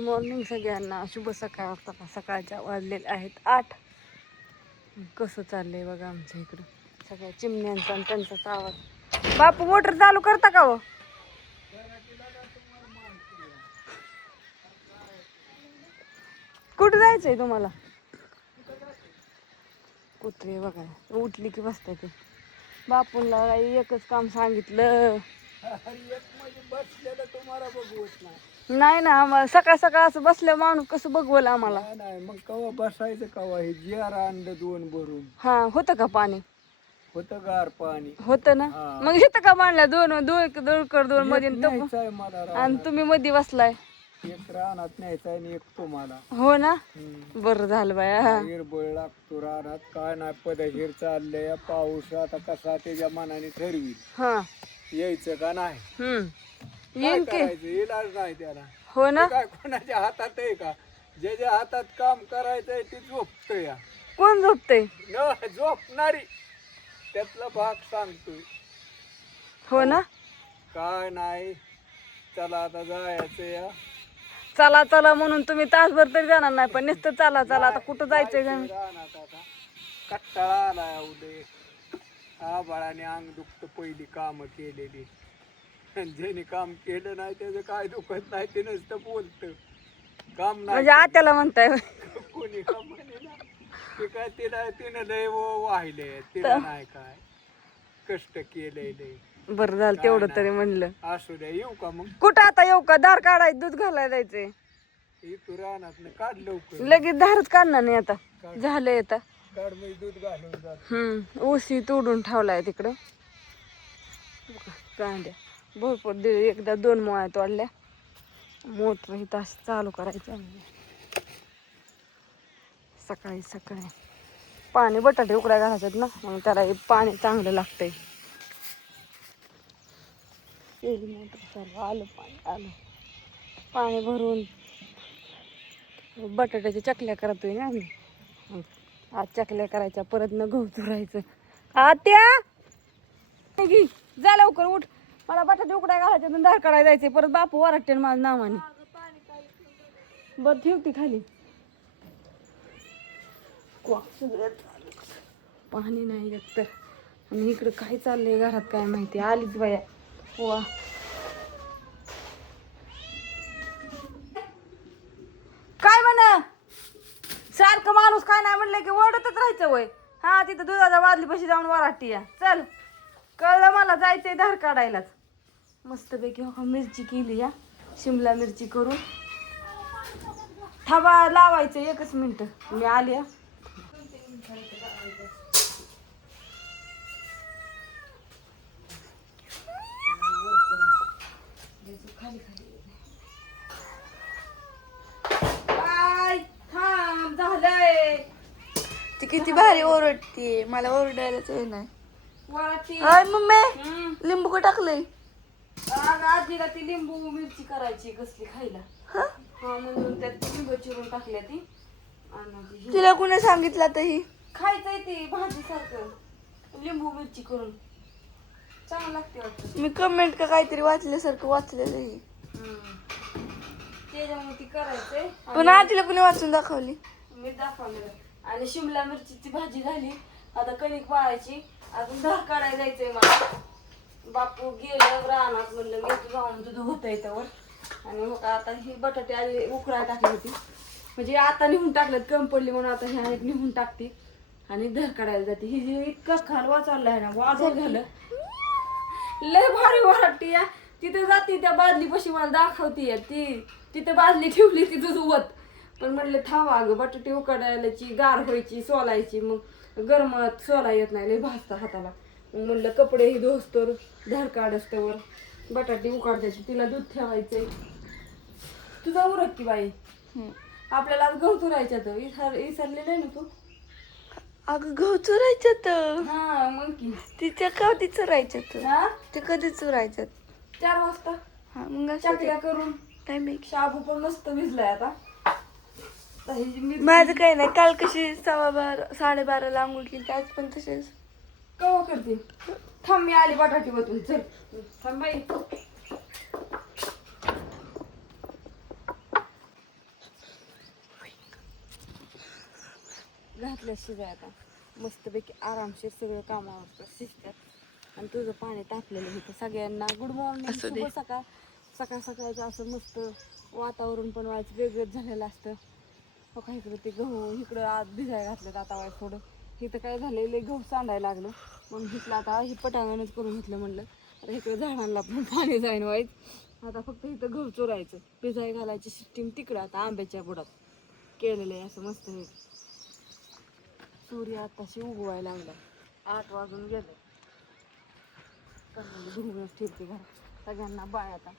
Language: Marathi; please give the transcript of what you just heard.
मॉर्निंग सगळ्यांना, शुभ सकाळ. आता सकाळच्या वाजलेले आहेत 8. कसं चाललंय बघा आमच्या इकडं, सगळ्या चिमण्यांचा आणि त्यांचाच आवाज. बापू मोटर चालू करता का हो? कुठं जायचंय तुम्हाला? कुत्रे बघा उठली की बसताय ते. बापूला एकच काम सांगितलं. नाही ना, आम्हाला सकाळ सकाळ असं बसल्या माणूस कसं बघवलं आम्हाला. नाही मग कवा बसायचं कवा हे जियार आणलं 2 भरून. हा, होतं का पाणी? होतं गार पाणी होतं ना. मग इथं का मांडल्या दोन मध्ये न्यायचंय मला आणि तुम्ही मध्ये बसलाय. एक रानात न्यायचंय आणि एक तुम्हाला. हो ना, बरं झालं बाया. हिरबळ लागतो रानात, काय नाही पदहीर चाललंय. पाऊस आता कसा त्याच्या मनाने ठरवी हा, यायचं का नाही. येईन की. इलाज नाही त्याला. हो ना. काय कोणाच्या हातात आहे का? ज्याच्या हातात काम करायचंय ते झोपत या. कोण झोपतय? न झोपणारी त्यातला भाग सांगतोय. हो ना. काय नाही, चला आता जायचं या. चला चला म्हणून तुम्ही तासभर तरी जाणार नाही, पण नुसतं चला चला. आता कुठं जायचंय का? रानात आता कट्टाळा आलाय उदय. आबाळाने अंग दुखत पहिली काम केलेली. ज्याने काम केलं नाही त्याचं काय दुखत नाही, ते नुसतं बोलत. काम नाही म्हणजे आत्याला म्हणताय? कोणी काम म्हणे ना, ते काय तिनं लय वाहिले, तिला नाही काय कष्ट केलंय लय. बरं झालं तेवढं तरी म्हणलं. असू द्या, येऊ का मग? कुठं आता येऊ का? दार काढाय दूध घालायला जायचंय. तू रानात काढ लवकर. लगेच धारच काढणार नाही आता, झालंय आता. काढ मग दूध घालून जात. ऊसी तोडून ठेवलाय तिकडं. कांद्या भरपूर एकदा 2 मोळ्या तोडल्या. मोटर ही तास चालू करायची. सकाळी सकाळी पाणी बटाटे उकड्या घालायच्यात ना, मग त्याला पाणी चांगलं लागतंय. मोटर चालू, आलं पाणी, आलं पाणी भरून बटाट्याच्या चकल्या करतोय ना आम्ही. आज चकल्या करायच्या, परत न गहू चुरायचं. आत्या जा लवकर उठ, मला बटाटे उकड्या घालायच्या, दार काढायला जायचंय. परत बापू वराटेल माझ्या नावाने. बरं ठेवती खाली. पाणी नाही येत तर. आणि इकडं काय चाललंय घरात काय माहिती. आलीच बाया. वा, काय म्हणा सारखं माणूस काय नाही म्हणलं की ओढतच राहायचं वय. हा, तिथं दुधाच्या बादलीपाशी जाऊन वराटी या. चल, कळलं मला, जायचंय धार काढायलाच. मस्तपैकी हो मिरची केली या, शिमला मिरची करून. थांबा, लावायचं 1च मिनिट, मी आली या. झालंय. ती किती भारी ओरडतीये, मला ओरडायलाच नाही. वराटी मम्मी लिंबू का टाकलंय? आजीला ती लिंबू मिरची करायची कसली खायला. हा, म्हणून त्यात लिंबू चिरून टाकल्या ती. आणि तिला कोणी सांगितलं आता ही खायचंय ती भाजी सारखं लिंबू मिरची करून, चांगलं लागते वाटतं. मी कमेंट का काहीतरी वाचल्यासारखं वाचलेलं आहे. त्याच्यामुळे ती करायचंय. पण आजीला कोणी वाचून दाखवली? मी दाखवलं. आणि शिमला मिरचीची भाजी झाली. आता कणिक पाळायची, अजून धार काढायला जायचंय मला. बापू गेलं रानात, म्हणलं मी तू जाऊन दूध होतंय त्यावर. आणि मग आता ही बटाटे आधी उकळायला टाकली होती, म्हणजे आता निघून टाकल्यात, कम पडली म्हणून आता ह्या निघून टाकते आणि धार काढायला जाते. ही जी इतका खालवा चाललाय ना, वाजव झालं. लय भारी वराटी या. तिथे जाते त्या बादलीपाशी, मला दाखवते ती. तिथे बादली ठेवली ती दूध उवत. पण म्हणलं थांबा अगं, बटाटे उकडायलाची गार व्हायची, सोलायची, मग गरमात सोला येत नाही, लय भाजता हाताला. मग म्हणलं कपडे ही धुसतर धार काढस्तवर बटाटे उकाडतायची, तिला दूध ठेवायचंय. तुझा उरक की बाई. आपल्याला आज गहू चुरायच्या तर विसरलेलं आहे ना तू. अगं गहू चुरायच्यात. हा मग की तिच्या कधी चुरायच्यात? हा, ते कधी चुरायच्यात? 4 वाजता. हा, मग चकल्या करून टायमिंग. शाबू पण मस्त भिजलाय आता. माझं काही नाही, काल कशी 12:15 12:30ला आंघोळ केली, आज पण तसेच. कवा करते? थांब, मी आली बटाटे वतून. चल थांब बाई. घातल्या शिजाय आता मस्तपैकी आरामशीर सगळं कामावर शिजतात आणि तुझं पाणी तापलेलं होतं. सगळ्यांना गुड मॉर्निंग, असू शुभ दे. सकाळ. सकाळ सकाळचं असं मस्त वातावरण पण व्हायचं वेगळंच झालेलं असतं. हो का, इकडं ते गहू इकडं आत भिजायला घातलं आता व्हायचं थोडं. इथं काय झालं गहू सांडायला लागलं म्हणून घेतलं आता हे पटांगणच करून घेतलं म्हणलं. आता इकडं झाडांना पण पाणी जाईन व्हायचं. आता फक्त इथं गहू चोरायचं, भिजाय घालायची सिस्टीम तिकडं आता आंब्याच्या बुडात केलेलं आहे असं मस्त. हे सूर्य आताशी उगवायला लागला, 8 वाजून गेले. धुवूनच ठेवते घरात सगळ्यांना बाय आता.